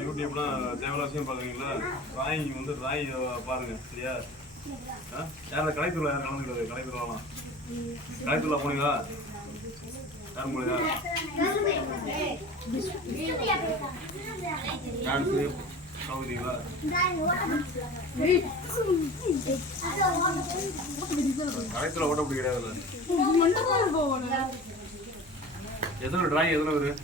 யூடியூப்னா தேவராசியம் பார்க்குறீங்களா? டிராயிங் வந்து டிராயிங் பாருங்க சரியா? யாரும் கலைத்துறை யாரும் கலந்துக்கிறது? கலைத்துறைலாம் கலைத்துறை போனீங்களா? யாரும் போனீங்களா? டான்ஸு கவுதிங்களா? கலைத்துறை ஓட்ட அப்படி கிடையாதுல்ல. எத்தனை டிராயிங் எத்தனை பேர்?